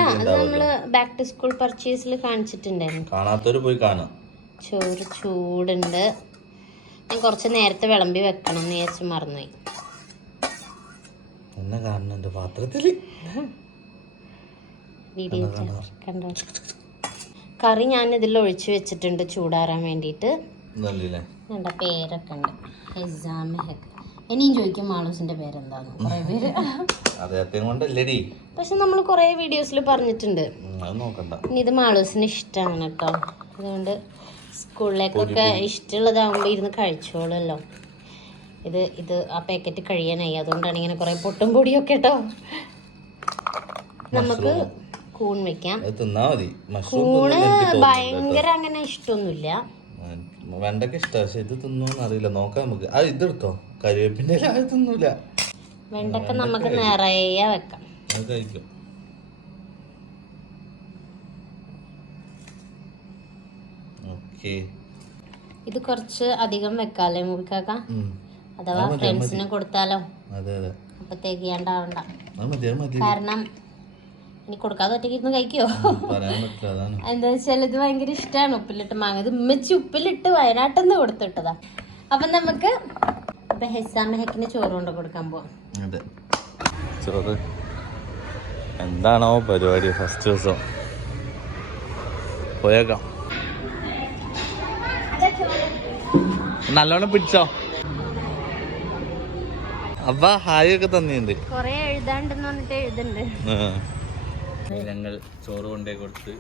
അത് നമ്മള് ബാക്ക് ടു സ്കൂൾ പർച്ചേസിൽ കാണിച്ചിട്ടുണ്ടായിരുന്നു. കാണാത്തവര് പോയി കാണാം. ചോറ് ചൂടുണ്ട്. ഞാൻ കുറച്ച് നേരത്തെ വിളമ്പി വെക്കണം എന്ന് വിചാരിച്ച് മറന്നുപോയി. പാത്രത്തില് കണ്ടോ, കറി ഞാൻ ഇതിൽ ഒഴിച്ചു വെച്ചിട്ടുണ്ട് ചൂടാറാൻ വേണ്ടിയിട്ട്. എൻ്റെ പേരൊക്കെ ഉണ്ട്, എക്സാം. ഇനിയും ചോദിക്കും മാളൂസിന്റെ പേരെന്താന്ന് കുറെ പേര്. പക്ഷെ നമ്മൾ കുറെ വീഡിയോസിൽ പറഞ്ഞിട്ടുണ്ട്. ഇനി ഇത് മാളൂസിന് ഇഷ്ടമാണ് കേട്ടോ, അതുകൊണ്ട് സ്കൂളിലേക്കൊക്കെ ഇഷ്ടമുള്ളതാകുമ്പോ ഇരുന്ന് കഴിച്ചോളല്ലോ. ഇത് ആ പാക്കറ്റ് കഴിയാനായി, അതുകൊണ്ടാണ് ഇങ്ങനെ കുറെ പൊട്ടും പൊടിയൊക്കെ കേട്ടോ. നമുക്ക് കൂൺ വെക്കാം. കൂണ് ഭയങ്കര അങ്ങനെ ഇഷ്ടമൊന്നുമില്ല. വെണ്ടൊക്കെ ഇഷ്ടമാണ്, പക്ഷെ ഇത് തിന്നോന്ന് അറിയില്ല. നോക്കാം നമുക്ക്. ഇതെടുത്തോ, കരിവേപ്പിന്റെ തിന്നൂല. വെണ്ടക്ക നമുക്ക് നിറയെ വെക്കാം. കഴിക്കും. ഇത് കുറച്ച് അധികം വെക്കാല്ലേ മുറിക്കാക്ക, അഥവാ ഫ്രണ്ട്സിന് കൊടുത്താലോ. അപ്പൊ തികയാണ്ടാവണ്ട. കാരണം ഇനി കൊടുക്കാതെ ഒറ്റയ്ക്ക് ഇരുന്ന് കഴിക്കോ? എന്താ വെച്ചാൽ ഇത് ഭയങ്കര ഇഷ്ടമാണ് ഉപ്പിലിട്ട് മാങ്ങ. ഇത് ഉമ്മച്ചി ഉപ്പിലിട്ട് വയനാട്ടിൽ നിന്ന് കൊടുത്തിട്ടതാ. അപ്പൊ നമുക്ക് അപ്പൊ ഹെസാമഹക്കിന് ചോറ് കൊണ്ട് കൊടുക്കാൻ പോവാം. അതെ, ചോറ് എന്താണോ പരിപാടി ഫസ്റ്റ് ദിവസം. പോയേക്കാം. നല്ലോണം പിടിച്ചോ. അപ്പ ഹായ് ഒക്കെ തന്നിട്ടുണ്ട്. കൊറേ എഴുതാണ്ടെന്ന് പറഞ്ഞിട്ട് എഴുതുന്നുണ്ട്. ഞങ്ങൾ ചോറ് കൊണ്ടേ കൊടുത്ത്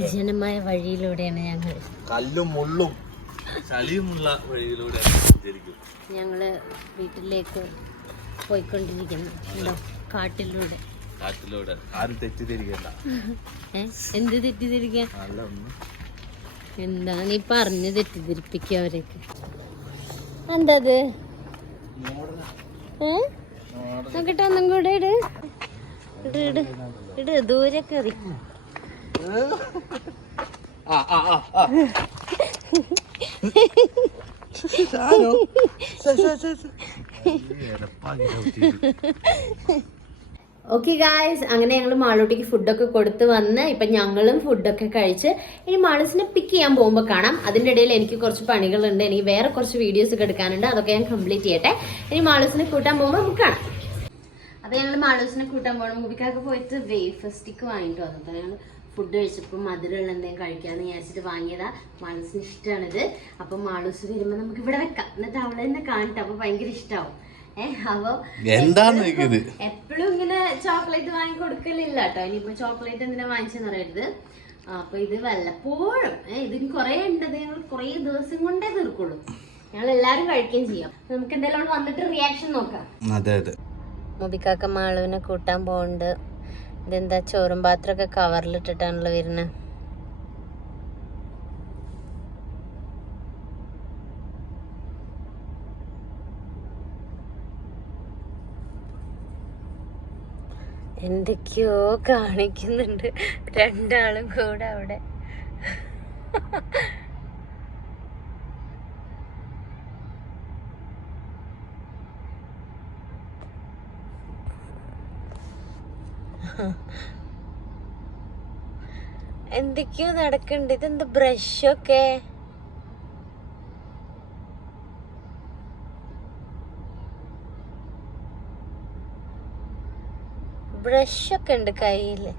വിജനമായ വഴിയിലൂടെയാണ് ഞങ്ങൾ, കല്ലും മുള്ളും ചളിയുമുള്ള വഴിയിലൂടെ ഞങ്ങള് വീട്ടിലേക്ക് പോയിക്കൊണ്ടിരിക്കുന്നു. ഉണ്ടോ കാട്ടിലൂടെ. കാട്ടിലൂടെ ആരും തെറ്റിദ്ധരിക്കണ്ട. എന്ത് തെറ്റിദ്ധരിക്കാൻ? എന്താ നീ പറഞ്ഞ് തെറ്റിദ്ധരിപ്പിക്കുക അവരൊക്കെ? എന്താ നോക്കട്ടെ, ഒന്നും കൂടെ ഇട് ഇട് ഇട് ഇട്, ദൂരെ കയറി. ഓക്കെ ഗായ്സ്, അങ്ങനെ ഞങ്ങൾ മാളൂട്ടിക്ക് ഫുഡൊക്കെ കൊടുത്ത് വന്ന് ഇപ്പൊ ഞങ്ങളും ഫുഡൊക്കെ കഴിച്ച് ഇനി മാളൂസിനെ പിക്ക് ചെയ്യാൻ പോകുമ്പോൾ കാണാം. അതിൻ്റെ ഇടയിൽ എനിക്ക് കുറച്ച് പണികളുണ്ട്, എനിക്ക് വേറെ കുറച്ച് വീഡിയോസ് ഒക്കെ എടുക്കാനുണ്ട്, അതൊക്കെ ഞാൻ കംപ്ലീറ്റ് ചെയ്യട്ടെ. ഇനി മാളൂസിനെ കൂട്ടാൻ പോകുമ്പോൾ നമുക്ക് കാണാം. അപ്പൊ ഞങ്ങൾ മാളൂസിനെ കൂട്ടാൻ പോകണം. മൂവിക്കൊക്കെ പോയിട്ട് വേഫർ സ്റ്റിക്ക് വാങ്ങിട്ട് വന്നു. അപ്പൊ ഞങ്ങൾ ഫുഡ് കഴിച്ചപ്പോൾ മധുരമുള്ള എന്തെങ്കിലും കഴിക്കാന്ന് വിചാരിച്ചിട്ട് വാങ്ങിയതാ. മാളൂസിന് ഇഷ്ടമാണിത്. അപ്പൊ മാളൂസ് വരുമ്പോ നമുക്ക് ഇവിടെ വെക്കാം, എന്നിട്ട് അവളെ തന്നെ കാണിട്ട്. അപ്പൊ ഭയങ്കര ഇഷ്ടാവും. അപ്പൊ എപ്പോഴും ഇങ്ങനെ ചോക്ലേറ്റ് വാങ്ങി കൊടുക്കലില്ല കേട്ടോ. ഇനിയിപ്പോ ചോക്ലേറ്റ് എന്തിനാ വാങ്ങിച്ചെന്ന് അറിയരുത്. അപ്പൊ ഇത് വല്ലപ്പോഴും ഇതിന് കുറെ ഉണ്ടത്, ഞങ്ങൾ കുറെ ദിവസം കൊണ്ടേ തീർക്കുള്ളൂ. ഞങ്ങൾ എല്ലാരും കഴിക്കുകയും ചെയ്യാം. നമുക്ക് എന്തായാലും വന്നിട്ട് റിയാക്ഷൻ നോക്കാം. അതെ അതെ. മുബിക്കാക്ക മാളുവിനെ കൂട്ടാൻ പോണ്ട്. ഇതെന്താ ചോറും പാത്രമൊക്കെ കവറിലിട്ടിട്ടാണല്ലോ വരുന്നത്. എന്തൊക്കെയോ കാണിക്കുന്നുണ്ട് രണ്ടാളും കൂടെ അവിടെ. എന്തൊക്കെയോ നടക്കണ്ട്. ഇതെന്താ ബ്രഷൊക്കെ? ബ്രഷൊക്കെ ഉണ്ട് കയ്യില്.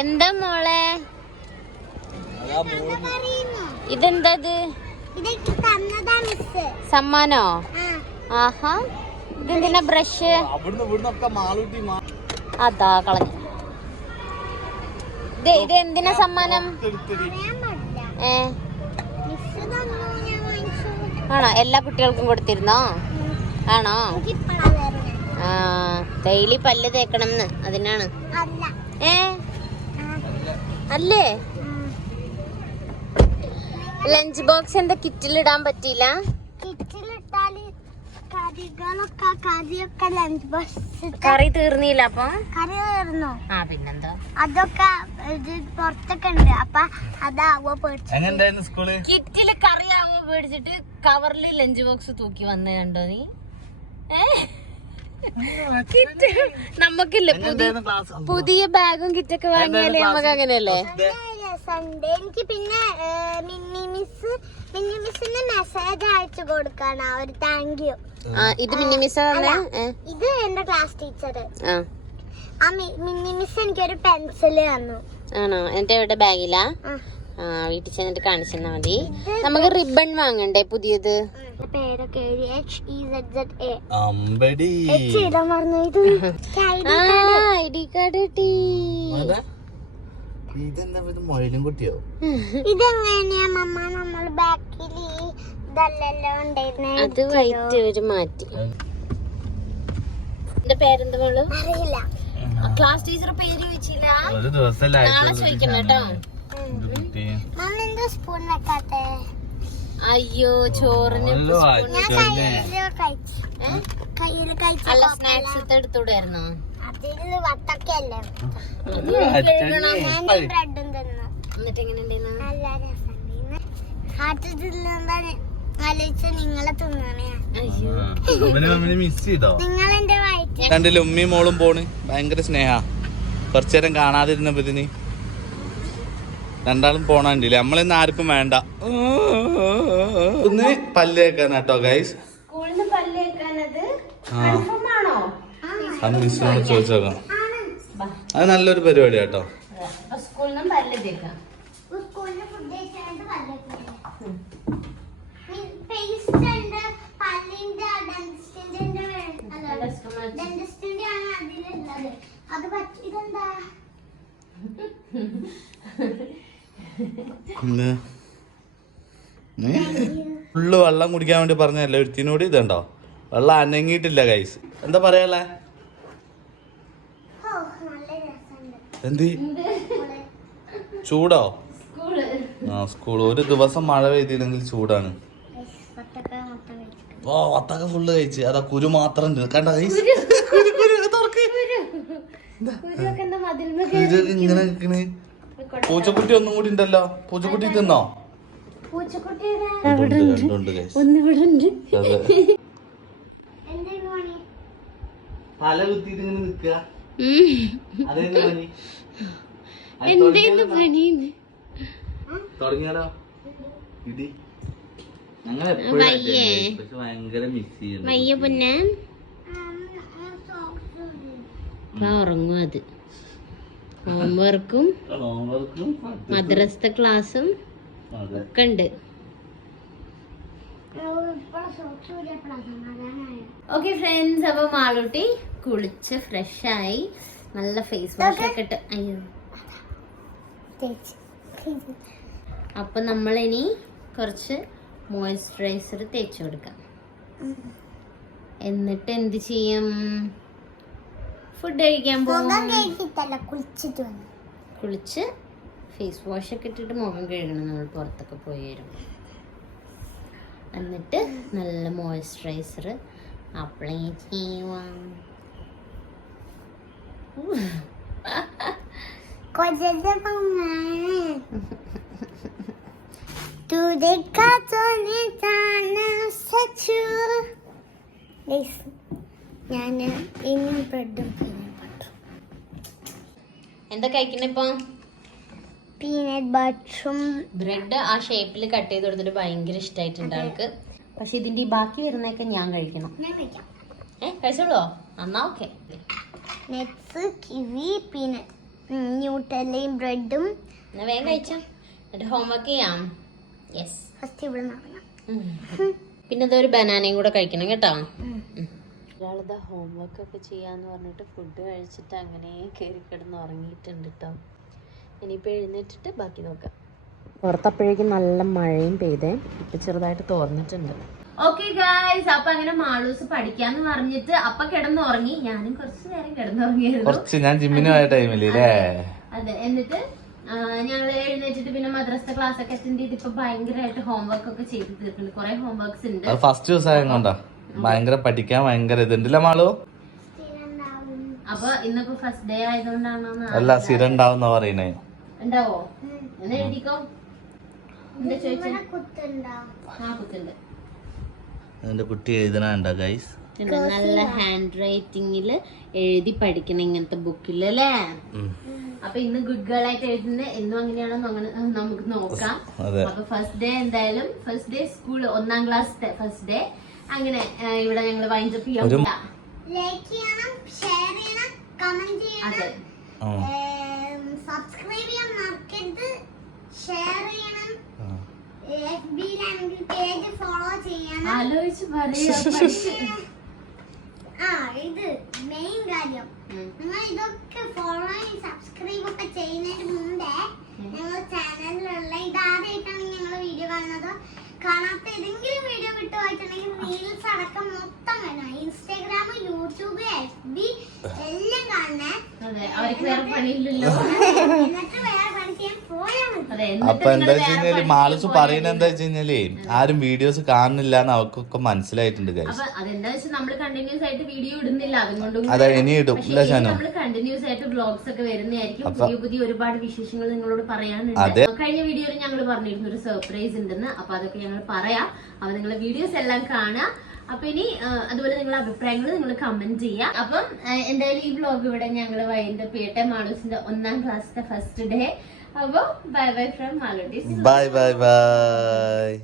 എന്താ മോളെ ഇതെന്താ? സമ്മാനോ? ആഹാ, ഇതെന്തിനാ ബ്രഷ്? അതാ കളഞ്ഞു. ഇത് എന്തിനാ സമ്മാനം? ആണോ? എല്ലാ കുട്ടികൾക്കും കൊടുത്തിരുന്നോ? ആണോ? ആ, ഡെയിലി പല്ല് തേക്കണമെന്ന് അതിനാണ്. അല്ലേ? ലഞ്ച് ബോക്സ് എന്താ കിറ്റിലിടാൻ പറ്റിയില്ല? കറി തീർന്നില്ല? അപ്പൊ കറി തീർന്നു. ആ, പിന്നെന്താ? അതൊക്കെ പുറത്തൊക്കെ ഉണ്ട്. അപ്പൊ അതാവോ കിറ്റില് കറിയാവോ പേടിച്ചിട്ട് കവറില് ലഞ്ച് ബോക്സ് തൂക്കി വന്നേ കണ്ടോ നീ? നമുക്കില്ലേ പുതിയ ബാഗും കിറ്റൊക്കെ വാങ്ങിയാലേ നമുക്ക് അങ്ങനെയല്ലേ? എനിക്ക് പിന്നെ മിന്നി മിസ്സിന് മെസ്സേജ് അയച്ചു കൊടുക്കാണ് ഒരു താങ്ക് യു. ഇത് മിന്നി മിസ് ഇത് എന്റെ ക്ലാസ് ടീച്ചർ. ആ മിന്നി മിസ് എനിക്കൊരു പെൻസില് തന്നു. ആണോ? എന്റെ എവിടെ ബാഗിലാ? ആ, വീട്ടിൽ ചെന്നിട്ട് കാണിച്ചെന്നാ മതി. നമുക്ക് റിബൺ വാങ്ങണ്ടേ പുതിയത്? പേരൊക്കെ ഐഡി കാർഡ് കിട്ടി. ഇതെങ്ങനെയാ മമ്മ നമ്മള് ബാക്കിൽ ഇതല്ലല്ലോ ഉണ്ടായിരുന്നേ? അത് വൈറ്റ് ഒരു മാറ്റി. എന്റെ പേരെന്താ മോള്? അറിയില്ല. ക്ലാസ് ടീച്ചർ പേര് ചോദിച്ചില്ല. നാളെ ചോദിക്കണം കേട്ടോ. മമ്മ സ്പൂൺ വെക്കാത്തെ? അയ്യോ, ചോറിന് അല്ല സ്നാക്സ് എടുത്തൂടായിരുന്നോ? അതില് വട്ടക്കല്ലേ. ബ്രെഡും തന്നു. എന്നിട്ട് എങ്ങനെ ഉണ്ടായിരുന്നു? നല്ല രസമുണ്ട്. ഹാർട്ട് ആലോചിച്ച നിങ്ങളെ തിന്നണേ. നിങ്ങളെന്റെ വയറ്റിൽ ഉമ്മയും മോളും പോണ്. ഭയങ്കര സ്നേഹ. കുറച്ചേരം കാണാതിരുന്നപ്പത്തിന് രണ്ടാളും പോണണ്ടില്ലേ, നമ്മളിന്ന് ആർക്കും വേണ്ട. ഒന്ന് പല്ല് കേട്ടോ ഗൈസ്. സ്കൂളിൽ നിന്ന് പല്ല് കേൾക്കാനത് കൺഫേം ആണോ? അത് മിസ്സിനോട് ചോദിച്ചോക്കാം. അത് നല്ലൊരു പരിപാടി കേട്ടോ. സ്കൂളിൽ നിന്നും പല്ല് തേക്കാം. സ്കൂളിൽ ഫുഡ് കഴിച്ചാണ്ട് പേസ്റ്റ് ഉണ്ട്, പല്ലിന്റെ ഡെന്റിസ്റ്റിന്റെ ആണ് അതിലുള്ളത്. അത് ഇതെന്താ ഫുള്ള് വെള്ളം കുടിക്കാൻ വേണ്ടി പറഞ്ഞല്ലേ ഒരുത്തിനോട്. ഇതുണ്ടോ വെള്ളം അനങ്ങിയിട്ടില്ല ഗൈസ്. എന്താ പറയാല്ലേ? എന്ത് ചൂടോ? ആ സ്കൂൾ ഒരു ദിവസം മഴ പെയ്തില്ലെങ്കിൽ ചൂടാണ്. ഓ വത്തക്ക ഫുള്ള് കഴിച്ച്. അതാ കുരു മാത്രം കണ്ട ഗൈസ്. ഇങ്ങനെ നിക്കണ്. പൂച്ചക്കുട്ടി ഒന്നും കൂടി ഉണ്ടല്ലോ. പൂച്ചക്കുട്ടി തിന്നോ? രണ്ടുണ്ട് ഗൈസ്. അതെ തല കുത്തിയിട്ട് ഇങ്ങനെ നിക്കുക. തുടങ്ങിയാലോ ഇടി. ഞങ്ങൾ എപ്പോഴും ഭയങ്കര മിസ് ചെയ്യുന്നു. ഉറങ്ങും. അത് ഹോംവർക്കും മദ്രസത്തെ ക്ലാസ്സും ഒക്കെ ഉണ്ട്. ഓക്കെ ഫ്രണ്ട്സ്, അപ്പൊ മാളൂട്ടി കുളിച്ച് ഫ്രഷായി നല്ല ഫേസ് വാഷ് ഒക്കെ ഇട്ട്. അയ്യോ, അപ്പൊ നമ്മളിനി കുറച്ച് മോയ്സ്ചറൈസർ തേച്ച് കൊടുക്കാം. എന്നിട്ട് എന്ത് ചെയ്യും? ഫുഡ് കഴിക്കാൻ പോകും. കുളിച്ച് ഫേസ് വാഷ് ഒക്കെ ഇട്ടിട്ട് മുഖം കഴുകണം നമ്മൾ പുറത്തൊക്കെ പോയി വരുമ്പോൾ. എന്നിട്ട് നല്ല മോയ്സ്ചറൈസർ അപ്ലൈ ചെയ്യുവാം. എന്താ കഴിക്കണ ഇപ്പൊ? പീനട്ട് ബട്ടറും ബ്രെഡ് ആ ഷേപ്പിൽ കട്ട് ചെയ്ത് കൊടുത്തിട്ട് ഭയങ്കര ഇഷ്ടമായിട്ടുണ്ട് ആൾക്ക്. പക്ഷെ ഇതിന്റെ ഈ ബാക്കി വരുന്നൊക്കെ ഞാൻ കഴിക്കണം. കഴിച്ചോളൂ. എന്നാ ഓക്കെ. നട്ട്സ്, കിവി, പീനട്ട്, ന്യൂട്ടെല്ലയും ബ്രെഡും. എന്നാ വേഗം കഴിച്ചാ എന്നിട്ട് ഹോംവർക്ക് ചെയ്യാം. യെസ്, ഫസ്റ്റ് ഇവിടെ പിന്നെ അതൊരു ബനാനയും കൂടെ കഴിക്കണം കേട്ടോ. ഒരാളിതാ ഹോംവർക്ക് ഒക്കെ ചെയ്യാന്ന് പറഞ്ഞിട്ട് ഫുഡ് കഴിച്ചിട്ട് അങ്ങനെ കയറി കിടന്ന് ഉറങ്ങിയിട്ടുണ്ട് കേട്ടോ. ഇനിയിപ്പോൾ എഴുന്നേറ്റിട്ട് ബാക്കി നോക്കാം. പുറത്തപ്പോഴേക്കും നല്ല മഴയും പെയ്തേ. ഇപ്പൊ ചെറുതായിട്ട് തോർന്നിട്ടുണ്ട്. ഓക്കെ ഗായ്സ്, അപ്പൊ അങ്ങനെ മാളൂസ് പഠിക്കാന്ന് പറഞ്ഞിട്ട് അപ്പൊ കിടന്നുറങ്ങി. ഞാനും കുറച്ചു നേരം കിടന്നുറങ്ങിയായിരുന്നു. ഞാൻ ജിമ്മിന് പോയ ടൈമില്ലേ. അതെ, എന്നിട്ട് ഞങ്ങൾ എഴുന്നേറ്റിട്ട് പിന്നെ മദ്രസ ക്ലാസ് ഒക്കെ അറ്റൻഡ് ചെയ്ത് ഇപ്പൊ ഭയങ്കരമായിട്ട് ഹോംവർക്ക് ഒക്കെ ചെയ്ത് തീർക്കുന്നുണ്ട്. കുറെ ഹോംവർക്സ് ഉണ്ട്. ഫസ്റ്റ് ദിവസം കൊണ്ടാ ഭയങ്കര പഠിക്കാൻ ഭയങ്കര ഇതുണ്ടല്ലേ മാളു. അപ്പൊ ഇന്നിപ്പോ ഫസ്റ്റ് ഡേ ആയതുകൊണ്ടാണോ? അല്ല, സ്ഥിരം ഉണ്ടാവുന്ന പറയണേ. ഉണ്ടാവോ? എന്ന് എഴുതിക്കോ. എന്താ ചോദിച്ചു? കുത്തുണ്ട്. എന്റെ കുട്ടി എഴുതണുണ്ടോ ഗൈസ്? നല്ല ഹാൻഡ് റൈറ്റിംഗില് എഴുതി പഠിക്കണം ഇങ്ങനത്തെ ബുക്കിൽ അല്ലേ? അപ്പൊ ഇന്ന് ഗുഡ് ഗേൾ ആയിട്ട് എഴുതുന്നത് എന്നും അങ്ങനെയാണോ നമുക്ക് നോക്കാം. അപ്പൊ ഫസ്റ്റ് ഡേ എന്തായാലും first day school 1ാം class first day. അങ്ങനെ ഇവിടെ ഞങ്ങൾ വൈൻഡപ്പ് ചെയ്യാം. ലൈക്ക് ചെയ്യണം, ഷെയർ ചെയ്യണം, കമന്റ് ചെയ്യണം, സബ്സ്ക്രൈബ് ചെയ്യാൻ മറക്കരുത്, ഷെയർ ചെയ്യണം, FB പേജ് ഫോളോ ചെയ്യണം. ആലോചിച്ച് പറയാ. ഇത് മെയിൻ കാര്യം. നിങ്ങൾ ഇതൊക്കെ ഫോളോ സബ്സ്ക്രൈബ് ഒക്കെ ചെയ്യുന്നതിന് മുമ്പേ ഞങ്ങൾ ചാനലിലുള്ള ഇതാദ്യമായിട്ടാണ് ഞങ്ങൾ വീഡിയോ കാണുന്നത്. കാണാത്ത ഏതെങ്കിലും വീഡിയോ വിട്ടുപോയിട്ടുണ്ടെങ്കിൽ റീൽസ് അടക്കം മൊത്തം വേണം. ഇൻസ്റ്റാഗ്രാം, യൂട്യൂബ്, FB എല്ലാം കാണണേ. അവർക്ക് വേറെ പണിയില്ലല്ലോ. എന്നിട്ട് വേറെ പണി ചെയ്യാൻ പോയാൽ മതി. അപ്പൊ എന്താ വെച്ച് കഴിഞ്ഞാല് മാളൂസ് പറയുന്നത് എന്താ വെച്ച് കഴിഞ്ഞാല് ആരും വീഡിയോസ് കാണുന്നില്ല എന്ന് അവർക്കൊക്കെ മനസ്സിലായിട്ടുണ്ട് ഗൈസ്. അതെന്താ വെച്ചാൽ നമ്മള് കണ്ടിന്യൂസ് ആയിട്ട് വീഡിയോ ഇടുന്നില്ല. അതുകൊണ്ടും അതെ, ഇനി ഇടും. നമ്മള് കണ്ടിന്യൂസ് ആയിട്ട് വ്ലോഗ്സ് ഒക്കെ വരുന്നതായിരിക്കും. പുതിയ പുതിയ ഒരുപാട് വിശേഷങ്ങൾ നിങ്ങളോട് പറയാനുണ്ട്. കഴിഞ്ഞ വീഡിയോയിൽ ഞങ്ങൾ പറഞ്ഞിരുന്നു ഒരു സർപ്രൈസ് ഉണ്ടെന്ന്. അപ്പൊ അതൊക്കെ ഞങ്ങൾ പറയാം. അപ്പൊ നിങ്ങളെ വീഡിയോസ് എല്ലാം കാണാം. അപ്പൊ ഇനി അതുപോലെ നിങ്ങളുടെ അഭിപ്രായങ്ങൾ നിങ്ങൾ കമന്റ് ചെയ്യാം. അപ്പം എന്തായാലും ഈ വ്ലോഗ് ഇവിടെ ഞങ്ങൾ വൈൻഡപ്പ് ചെയ്യട്ടെ. മാളൂസിന്റെ 1ാം ക്ലാസ്സിലെ ഫസ്റ്റ് ഡേ. അപ്പൊ bye bye from Malootty. Bye bye bye.